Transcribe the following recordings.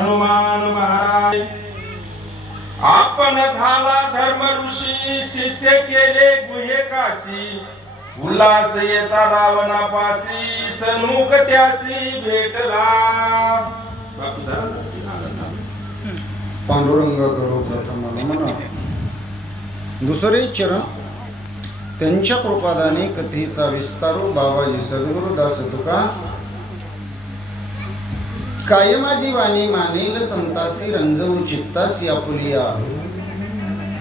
हनुमान महाराज. आपण झाला धर्म ऋषी शिष्य केले गुहे काशी. उल्हास येता रावणापासी सन्मुख त्यासी भेटला. पांडुरंग करो प्रथम नमन दुसरे चरण. त्यांच्या कृपादाने कथेचा विस्तारू बाबाजी सद्गुरुदास तुका कायमाजी वाणी मानेल संतासी रंजवू चित्तासी आपुलिया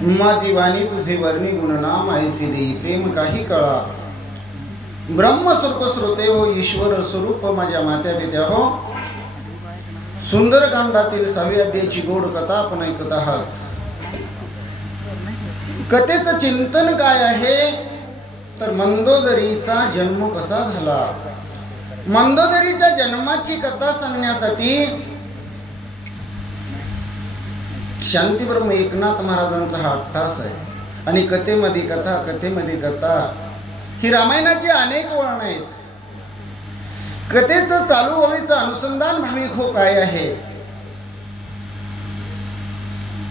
माझी वाणी तुझे वर्णी गुणनाम ऐसी देई प्रेम काही कळा. ब्रह्मस्वरूप श्रोते हो ईश्वर स्वरूप माझ्या मात्या पित्या हो. सुंदरकांडातील सव्या अध्यायाची गोड कथा आपण ऐकत आहात. कथेचं चिंतन काय आहे? तर मंदोदरीचा जन्म कसा झाला? मंदोदरीच्या जन्माची कथा सांगण्यासाठी शांतीब्रह्म एकनाथ महाराजांचा हा अट्टास आहे. आणि कथेमध्ये कथा कथेमध्ये कथा. ही रामायणाची अनेक वळण आहेत. कथेचं चालू व्हावीचं अनुसंधान भाविक हो काय आहे?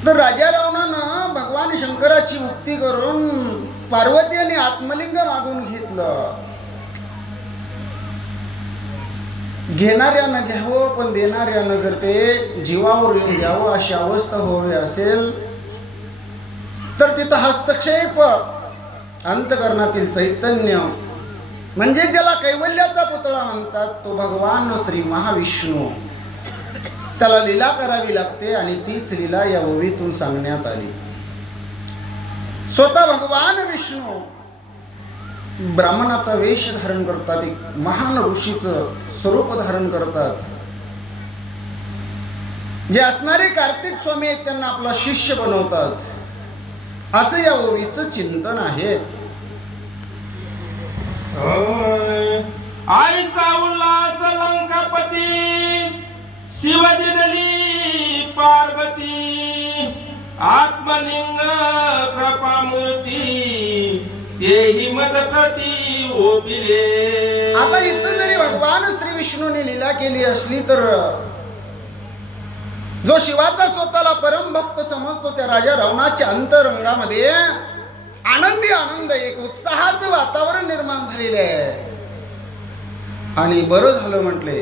तर राजा रावणानं भगवान शंकराची भक्ती करून पार्वती आणि आत्मलिंग मागून घेतलं. घेणाऱ्यानं घ्यावं पण देणाऱ्यानं जर ते जीवावर येऊन द्यावं अशी अवस्था होवी असेल तर तिथं हस्तक्षेप अंतकरणातील चैतन्य म्हणजे ज्याला कैवल्याचा पुतळा म्हणतात तो भगवान श्री महाविष्णू. त्याला लीला करावी लागते आणि तीच लीला या ओवीतून सांगण्यात आली. स्वतः भगवान विष्णू ब्राह्मणाचा वेश धारण करतात एक महान ऋषीचं स्वरूप धारण करतात. जे असणारे कार्तिक स्वामी आहेत त्यांना आपला शिष्य बनवतात. असं या ओवीचं चिंतन आहे. आय आईसा लंकापती शिवदिदली पार्वती आत्मलिंग कृपामूर्ती. तेही मद प्रती आता इथं जरी भगवान श्री विष्णूने लीला केली असली तर जो शिवाचा स्वतःला परम भक्त समजतो त्या राजा रावणाच्या अंतरंगामध्ये आनंदी आनंद एक उत्साहाचं वातावरण निर्माण झालेलं आहे. आणि बरं झालं म्हटले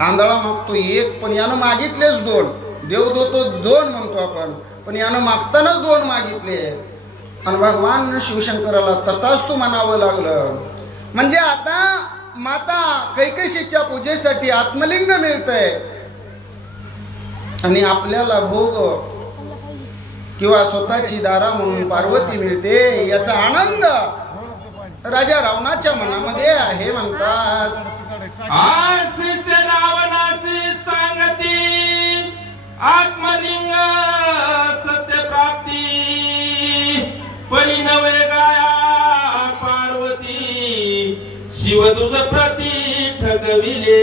आंधळा मागतो एक पण यानं मागितलेच दोन. देव देतो दोन म्हणतो आपण पण यानं मागतानाच दोन मागितले. आणि भगवान शिवशंकराला तथास्तु म्हणावं लागलं. म्हणजे आता माता कैकशीच्या पूजेसाठी आत्मलिंग मिळतंय. आणि आपल्याला भोग किंवा स्वतःची दारा म्हणून पार्वती मिळते याचा आनंद राजा रावणाच्या मनामध्ये आहे म्हणतात. आशिष रावणाची सांगती आत्मलिंग परिणवे गाया पार्वती शिव तुझ प्रती ठगविले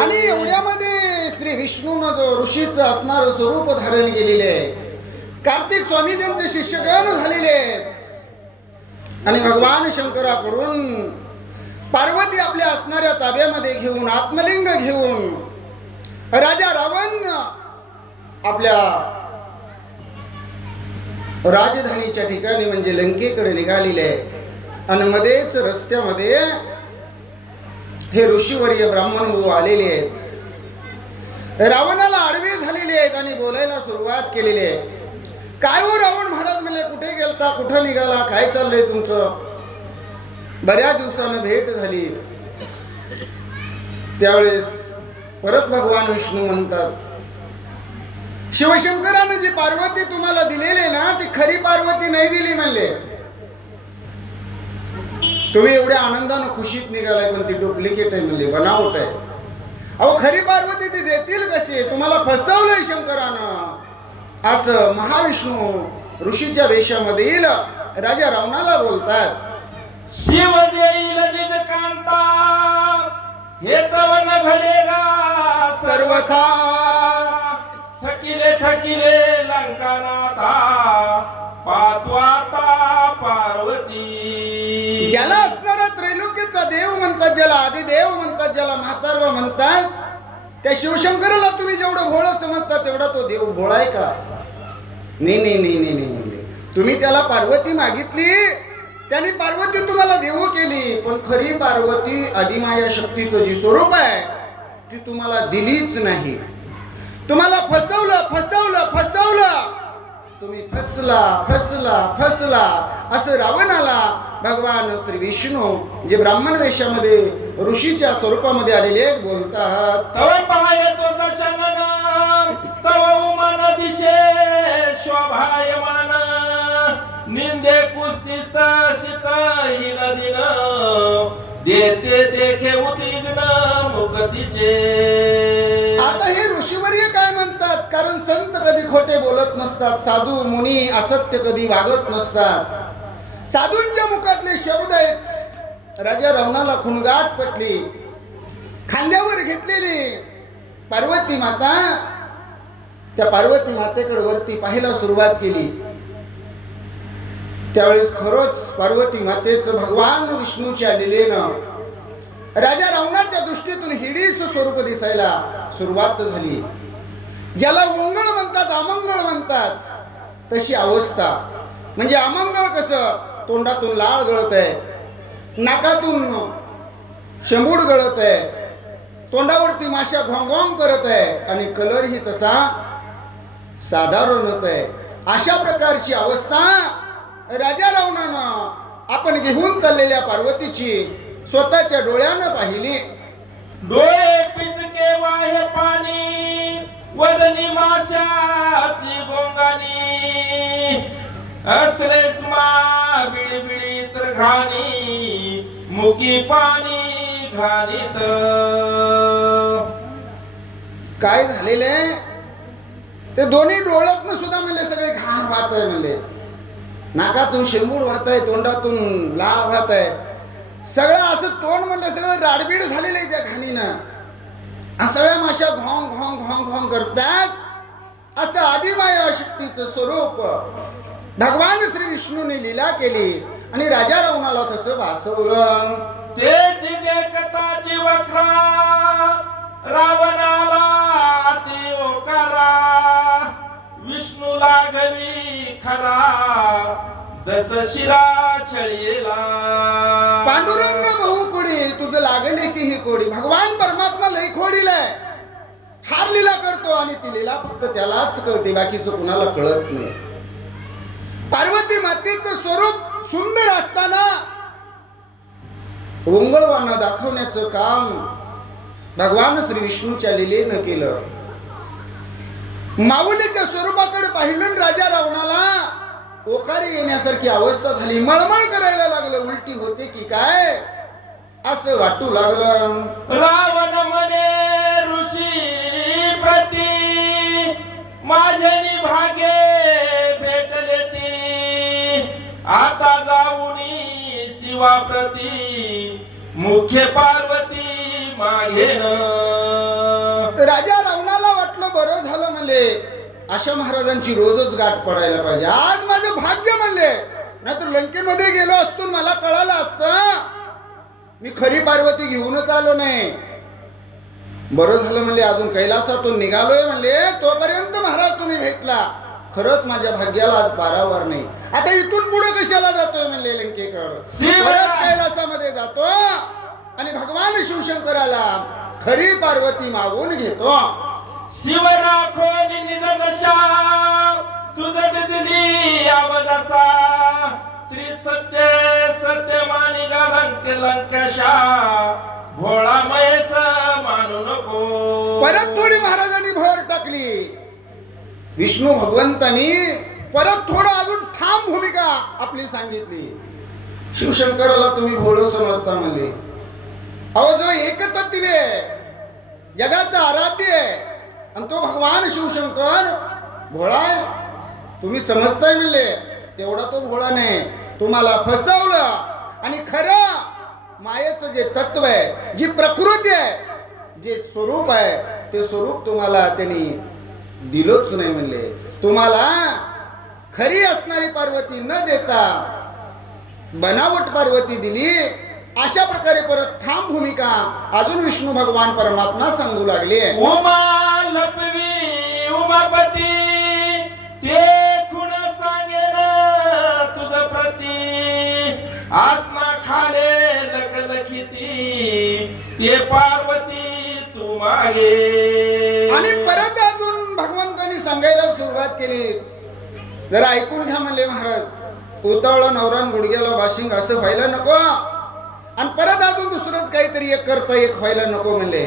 आणि एवढ्यामध्ये श्री विष्णून जो असणार स्वरूप धारण केलेले आहे. कार्तिक स्वामी त्यांचे शिष्यगण झालेले आहेत. आणि भगवान शंकराकडून पार्वती आपल्या असणाऱ्या ताब्यामध्ये घेऊन आत्मलिंग घेऊन राजा रावण आपल्या राजधानीच्या ठिकाणी म्हणजे लंकेकडे निघालेले आहे आणि मध्येच रस्त्यामध्ये हे ऋषीवर्य ब्राह्मण भाऊ आलेले आहेत. रावणाला आडवे झालेले आहेत आणि बोलायला सुरुवात केलेली आहे. काय हो रावण महाराज म्हणले कुठे गेलता? कुठं निघाला? काय चाललंय तुमचं? बऱ्याच दिवसानं भेट झाली. त्यावेळेस परत भगवान विष्णू म्हणतात शिवशंकरानं जी पार्वती तुम्हाला दिलेली ना ती खरी पार्वती नाही दिली म्हणले. तुम्ही एवढ्या आनंदानं खुशीत निघालाय पण ती डुप्लिकेट आहे म्हणले बनावट आहे. अहो खरी पार्वती ती देतील कशी? तुम्हाला फसवलंय शंकरानं. असं महाविष्णू ऋषीच्या वेशामध्ये येईल. राजा रावणाला बोलतात शिव देईल निज कांता हे तवन घडेगा सर्वथा ठकिले ठकिले लंकानाथा पातवाता पार्वती. ज्याला असणारा त्रैलोक्याचा देव म्हणतात ज्याला आदिदेव म्हणतात ज्याला म्हातारवा म्हणतात त्या शिवशंकराला तुम्ही जेवढं भोळ समजता तेवढा तो देव भोळा आहे का? नाही नाही नाही नाही नाही म्हणले तुम्ही त्याला पार्वती मागितली त्याने पार्वती तुम्हाला देव केली पण खरी पार्वती आदिमाया शक्तीचं जी स्वरूप आहे ती तुम्हाला दिलीच नाही. तुम्हाला फसवलं फसवलं फसवलं. तुम्ही फसला फसला फसला. असं रावणाला भगवान श्री विष्णू जे ब्राह्मण वेशामध्ये ऋषीच्या स्वरूपामध्ये आलेले आहेत बोलतात. तव पाय तो दशनन तव दिशे शोभायमान निंदे कुस्तीस्त शीत हिन दिन. देते देखे उदिग्न मुकतीचे आता हे ऋषीवर्य काय म्हणतात कारण संत कधी खोटे बोलत नसतात साधू मुनी असत्य कधी वागत नसतात. साधूंच्या मुखातले शब्द आहेत. राजा रावणाला खुणगाट पटली. खांद्यावर घेतलेली पार्वती माता त्या पार्वती मातेकडे वरती पाहायला सुरुवात केली. त्यावेळेस खरोच पार्वती मातेचं भगवान विष्णूच्या लिलेनं राजा रावणाच्या दृष्टीतून हिडीस स्वरूप दिसायला सुरुवात झाली. ज्याला ओंगळ म्हणतात अमंगळ म्हणतात तशी अवस्था. म्हणजे अमंगळ कसं? तोंडातून लाळ गळत आहे नाकातून शंभूड गळत आहे तोंडावरती माशा घोंगोंग करत आहे आणि कलरही तसा साधारणच आहे. अशा प्रकारची अवस्था राजा रावणानं आपण घेऊन चाललेल्या पार्वतीची स्वतःच्या डोळ्यानं पाहिली. डोळे पिचके वाहे पाणी. वदनी माशाची गोंगानी असले स्मा बिळी बिळी तर घाणी मुकी पाणी घाणीत. काय झालेलं आहे? ते दोन्ही डोळ्यातनं सुद्धा म्हणले सगळे घाण वाहत आहे म्हणले. नाकातून शेंबूड वाहत आहे तोंडातून लाळ वाहत आहे. सगळं असं तोंड म्हणलं सगळं राडबीड झालेलं आहे त्या घाणीनं. आणि सगळ्या माशा घोंग घोंग घोंग घोंग करतात. असं आदिमाया शक्तीचं स्वरूप. भगवान श्री विष्णूने लीला केली आणि राजा रावणाला तसं भासवलं. तेची देखताची वक्रा रावणाला अति ओकारा. विष्णू लागवी खरा दस शिरा छळीला. पांडुरंग बहु कोडी तुझं लागलेशी ही कोडी. भगवान परमात्मा लई खोडीलाय हार लीला करतो आणि ती लिला फक्त त्यालाच कळते बाकीचं कुणाला कळत नाही. पार्वती मातेचं स्वरूप सुंदर असताना ओंगळवांना दाखवण्याचं काम भगवान श्री विष्णूच्या लिलेनं केलं. माऊलीच्या स्वरूपाकडे पाहिलं राजा रावणाला ओकारी येण्यासारखी अवस्था झाली. मळमळ करायला लागलं. उलटी होते की काय? असं वाटू लागलं. रावण म्हणे ऋषी प्रती माझ्यानी भागे भेटले ती. आता जाऊनी शिवा प्रती मुख्य पार्वती मागेन राजा रावणाला वाटलं बरं झालं म्हणले. अशा महाराजांची रोजच गाठ पडायला पाहिजे. आज माझं भाग्य म्हणले. नाहीतर लंकेमध्ये गेलो असतो मला कळालं असतं. मी खरी पार्वती घेऊनच आलो नाही. बरं झालं म्हणले अजून कैलासातून निघालोय म्हणले तोपर्यंत महाराज तुम्ही भेटला. खरंच माझ्या भाग्याला आज पारावर नाही. आता इथून पुढे कशाला जातोय म्हणले लंकेकडं? शिव- परत कैलासामध्ये जातो आणि भगवान शिवशंकराला खरी पार्वती मागून घेतो. शिव राखो निज दशा तुझ दिली अवदसा त्रिसत्य सत्य मानिग लंक लंकशा. भोळा महेश मानू नको. परत थोडी महाराजांनी भर टाकली. विष्णू भगवंतांनी परत थोडं अजून ठाम भूमिका आपली सांगितली. शिवशंकराला तुम्ही भोळ समजता म्हणले. अहो जो एकतत्व आहे जगाचा आराध्य आहे आणि तो भगवान शिवशंकर भोळा आहे. तुम्ही समजताय म्हणले तेवढा तो भोळा नाही. तुम्हाला फसवलं. आणि खरं मायेचं जे तत्व आहे जी प्रकृती आहे जे स्वरूप आहे ते स्वरूप तुम्हाला त्यांनी दिलोच नाही म्हणले. तुम्हाला खरी असणारी पार्वती न देता बनावट पार्वती दिली. अशा प्रकारे परत ठाम भूमिका अजून विष्णू भगवान परमात्मा सांगू लागले. उमा लपवी उमापती ते ते पार्वती तू मागे. आणि परत अजून भगवंतांनी सांगायला सुरुवात केली. जरा ऐकून घ्या म्हणले महाराज. उतावळा नवरान गुडघ्याला वाशिंग असं व्हायला नको. आणि परत अजून दुसरंच काहीतरी एक करता एक व्हायला नको म्हणले.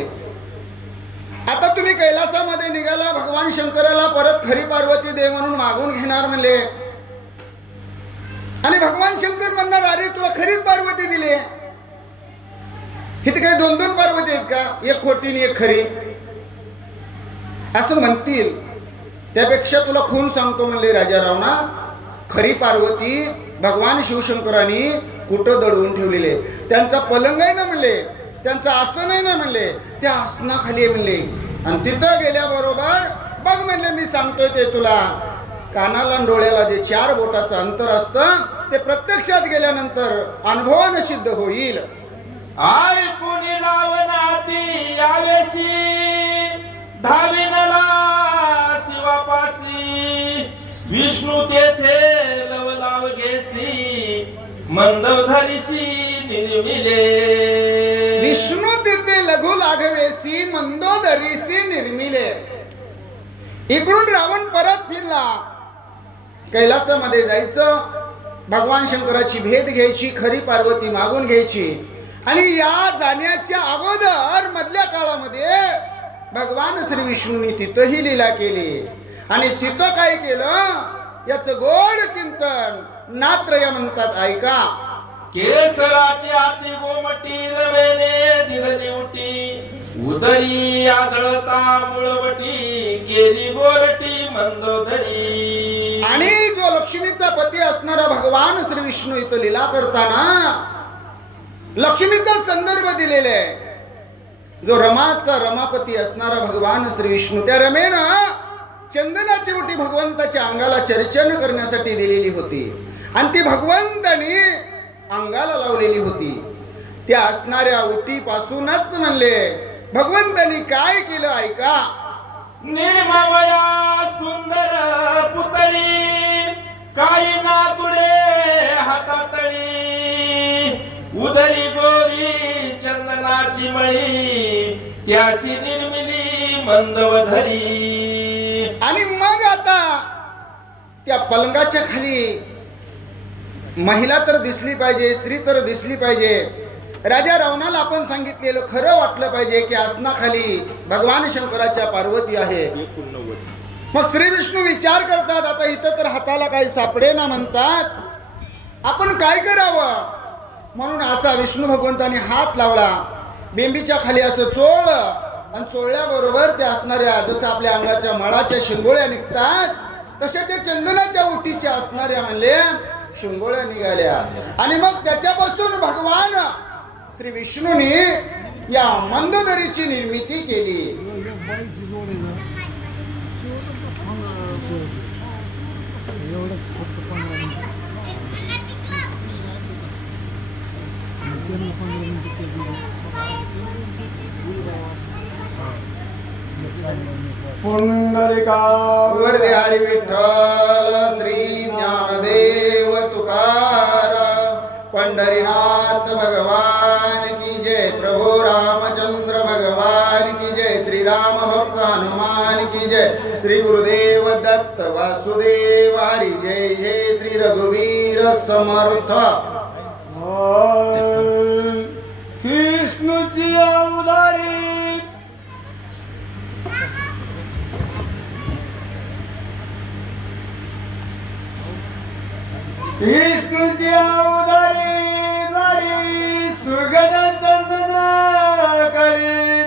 आता तुम्ही कैलासामध्ये निघाला भगवान शंकराला परत खरी पार्वती दे म्हणून मागून घेणार म्हणले. आणि भगवान शंकर म्हणणार अरे तुला खरीच पार्वती दिली इथे काही दोन दोन पार्वती आहेत का? एक खोटी एक खरी. असं म्हणतील. त्यापेक्षा तुला खून सांगतो म्हणले राजा रावणा खरी पार्वती भगवान शिवशंकरांनी कुठं दडवून ठेवलेले? त्यांचा पलंग आहे ना म्हणले. त्यांचं आसन आहे ना म्हणले. त्या आसनाखाली आहे म्हणले. आणि तिथं गेल्याबरोबर बघ म्हणले मी सांगतोय ते तुला. कानाला आणि डोळ्याला जे चार बोटाचं अंतर असतं ते प्रत्यक्षात गेल्यानंतर अनुभवानं सिद्ध होईल. आय कुणी लावनाती यावेशी. धाविनला शिवापासी विष्णू तेथे लव लाव घेसी. मंदधरीशी निर्मिले. विष्णू तिथे लघु लाघवेसी मंदोदरीसी निर्मिले. इकडून रावण परत फिरला. कैलासामध्ये जायचं. भगवान शंकराची भेट घ्यायची खरी पार्वती मागून घ्यायची. आणि या जाण्याच्या अगोदर मधल्या काळामध्ये भगवान श्री विष्णूंनी तिथंही लीला केली. आणि तिथं काय केलं? याचं गोड चिंतन नात्रय म्हणतात ऐका. केसराची आरती गोमटी रवेने दिदली उटी. उदरी आगळता मुळवटी केली गोरटी मंदोदरी. आणि जो लक्ष्मीचा पती असणारा भगवान श्री विष्णू इथं लीला करताना लक्ष्मीचा संदर्भ दिलेला आहे. जो रमाचा रमापती असणारा भगवान श्री विष्णू त्या रमेनं चंदनाची उटी भगवंताच्या अंगाला चर्चन करण्यासाठी दिलेली होती. आणि ती भगवंतानी अंगाला लावलेली होती. त्या असणाऱ्या उटीपासूनच म्हणले भगवंतानी काय केलं ऐका. निर्मवया सुंदर पुतळी काही ना चंदनाची मळी त्याची निर्मिली मंदवधरी. आणि मग आता त्या पलंगाच्या खाली महिला तर दिसली पाहिजे स्त्री तर दिसली पाहिजे. राजा रावणाला आपण सांगितलेलं खरं वाटलं पाहिजे की आसनाखाली भगवान शंकराच्या पार्वती आहे. मग श्री विष्णू विचार करतात आता इथं तर हाताला काही सापडे ना म्हणतात. आपण काय करावं? म्हणून असा विष्णू भगवंताने हात लावला. बेंबीच्या खाली असं चोळलं. आणि चोळल्याबरोबर त्या असणाऱ्या जसं आपल्या अंगाच्या मळाच्या शिंगोळ्या निघतात तशा त्या चंदनाच्या उटीच्या असणाऱ्या म्हणले शिंगोळ्या निघाल्या. आणि मग त्याच्यापासून भगवान श्री विष्णूने या मंददरीची निर्मिती केली. पुंडलिका हरी विठ्ठल श्री ज्ञानदेव तुकार। पंढरीनाथ भगवान की जय प्रभु रामचंद्र भगवान की जय श्री राम भक्त हनुमान की जय श्री गुरुदेव दत्त वासुदेव हरी जय जय श्री रघुवीर समर्थ। विष्णूची अवतारी विष्णूची अवतारी दारी सुगंध चंदन करी।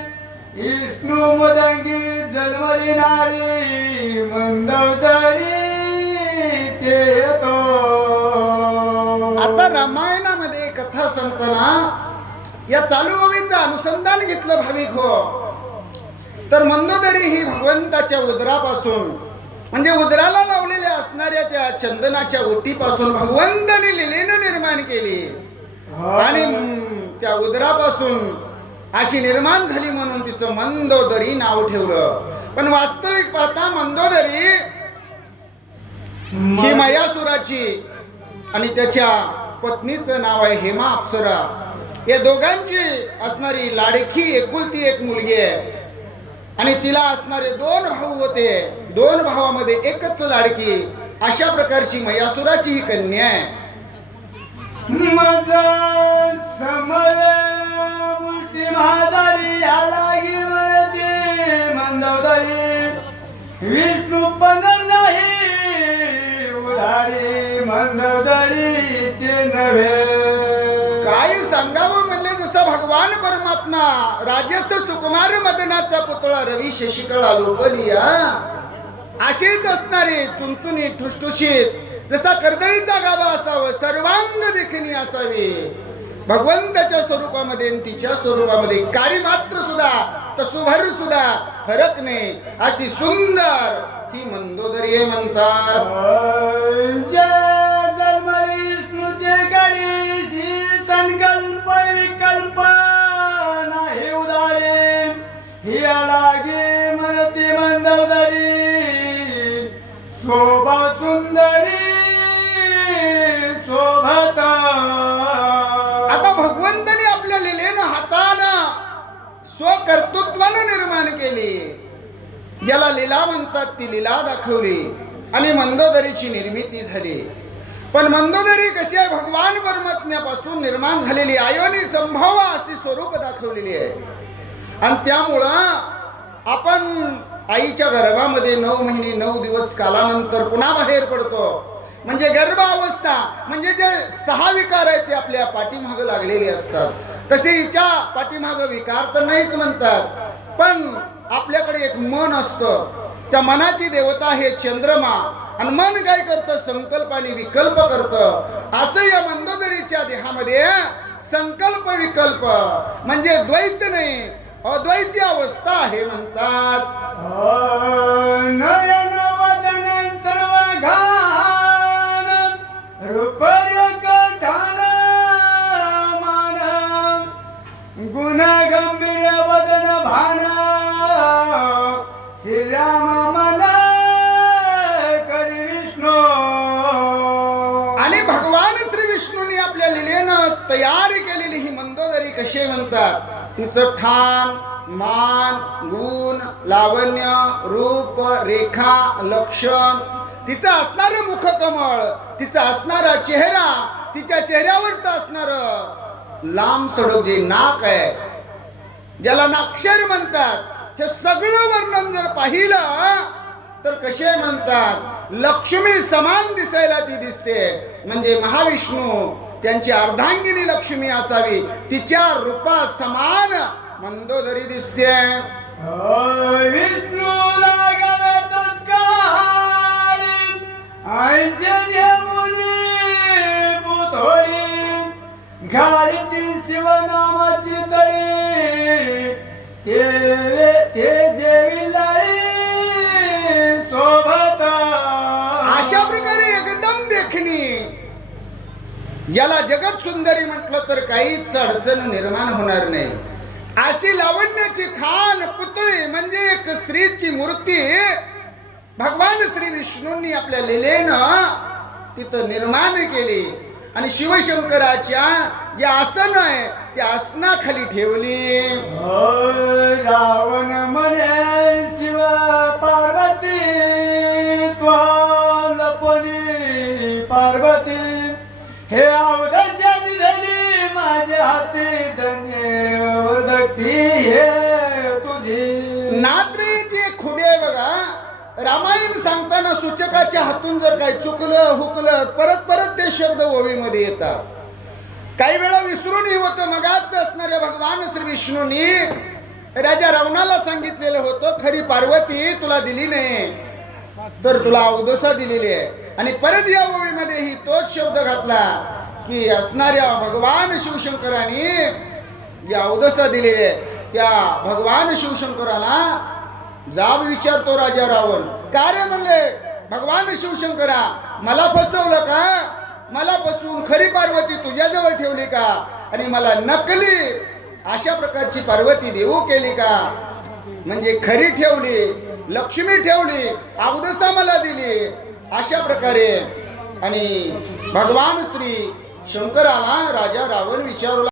विष्णू मदंगी जन्मली नारी मंदवतारी ते तो आता रामायणामध्ये कथा सांगताना या चालू ओवीचं अनुसंधान घेतलं भाविक हो. तर मंदोदरी ही भगवंताच्या उदरापासून म्हणजे उदराला लावलेल्या असणाऱ्या त्या चंदनाच्या ओटीपासून भगवंताने लिलेनं निर्माण केली. आणि त्या उदरापासून अशी निर्माण झाली म्हणून तिचं मंदोदरी नाव ठेवलं. पण वास्तविक पाहता मंदोदरी ही मयासुराची आणि त्याच्या पत्नीचं नाव आहे हेमा अप्सरा. या दोघांची असणारी लाडकी एकुलती एक मुलगी आहे. आणि तिला असणारे दोन भाऊ होते. दोन भावामध्ये एकच लाडकी. अशा प्रकारची मयासुराची ही कन्या आहे. माझा समर विष्णू पण नाही उधारी मंदोदरी ते नव्हे. भगवान परमात्मा राजस सुकुमार मदनाचा पुतळा रवी शशिकळा लोकलिया असेच असणारे चुनचुनी ठुसठुशीत जसा कर्दळीचा गाभा असावं सर्वांग देखणी असावी. भगवंताच्या स्वरूपामध्ये तिच्या स्वरूपामध्ये काळी मात्र सुद्धा तसुभर सुद्धा फरक नाही. अशी सुंदर ही मंदोदरी म्हणतात. म्हणती शोभा सुंदरी शोभता. आता भगवंताने आपल्या लिलेनं हातानं स्वकर्तृत्वानं निर्माण केली. ज्याला लीला म्हणतात ती लीला दाखवली आणि मंदोदरीची निर्मिती झाली. पण मंदोदरी कशी आहे? भगवान परमात्म्यापासून निर्माण झालेली आयोनी संभव अशी स्वरूप दाखवलेली आहे. आणि त्यामुळं आपण आईच्या गर्भामध्ये नऊ महिने नऊ दिवस कालानंतर पुन्हा बाहेर पडतो. म्हणजे गर्भावस्था म्हणजे जे सहा विकार आहेत ते आपल्या पाठीमागं लागलेले असतात. तसे हिच्या पाठीमागं विकार तर नाहीच म्हणतात पण आपल्याकडे एक मन असतं. त्या मनाची देवता आहे चंद्रमा आणि मन काय करतं? संकल्प आणि विकल्प करतं. असं या मंदोदरीच्या देहामध्ये संकल्प विकल्प म्हणजे द्वैत नाही अद्वैती अवस्था आहे म्हणतात. नयन वदन सर्व घान रूपरेख ठाण मान गुण गंभीर वदन भान श्रीराम मन करी विष्णू आणि भगवान श्री विष्णूंनी आपल्या लिलेनं तयार केलेली ही मंदोदरी कशी म्हणतात? तिचं ठाण मान गुण लावण्य रूप रेखा लक्षण. तिचं असणारं मुखकमळ तिचा असणारा चेहरा तिच्या चेहऱ्यावर असणार लांब सडक जे नाक आहे ज्याला नाक्षर म्हणतात हे सगळं वर्णन जर पाहिलं तर कसे म्हणतात लक्ष्मी समान दिसायला ती दिसते. म्हणजे महाविष्णू त्यांची अर्धांगिनी लक्ष्मी असावी. तिच्या रूपा समान मंदोदरी दिसते विष्णू याला जगत सुंदरी म्हटलं तर काहीच अडचण निर्माण होणार नाही. अशी लावण्याची खान पुतळी म्हणजे एक स्त्रीची मूर्ती. भगवान श्री विष्णूंनी आपल्या लिलेनं तिथं निर्माण केली. आणि शिवशंकराच्या जे आसन आहे त्या आसनाखाली ठेवली. रावण म्हणे शिव पार्वती त्वालपणी पार्वती. हे अवदशा दिलेली माझ्या हाती धन्य वरदटी हे तुझी. नात्रीची एक खुबी आहे बघा रामायण सांगताना सूचकाच्या हातून जर काही चुकलं हुकलं परत परत ते शब्द ओवीमध्ये येतात. काही वेळा विसरूनही होतं मगाच असणाऱ्या भगवान श्री विष्णूंनी राजा रावणाला सांगितलेलं होतं खरी पार्वती तुला दिली नाही तर तुला अवदसा दिलेली आहे. आणि परत या ओवीमध्येही तोच शब्द घातला की असणाऱ्या भगवान शिवशंकरांनी जे अवदसा दिले आहे. त्या भगवान शिवशंकराला जाब विचारतो राजा रावण का रे म्हणले? भगवान शिवशंकरा मला फसवलं का? मला फसवून खरी पार्वती तुझ्याजवळ ठेवली का? आणि मला नकली अशा प्रकारची पार्वती देऊ केली का? म्हणजे खरी ठेवली लक्ष्मी ठेवली अवदसा मला दिली. अशा प्रकारे आणि भगवान श्री शंकराला राजा रावण विचारला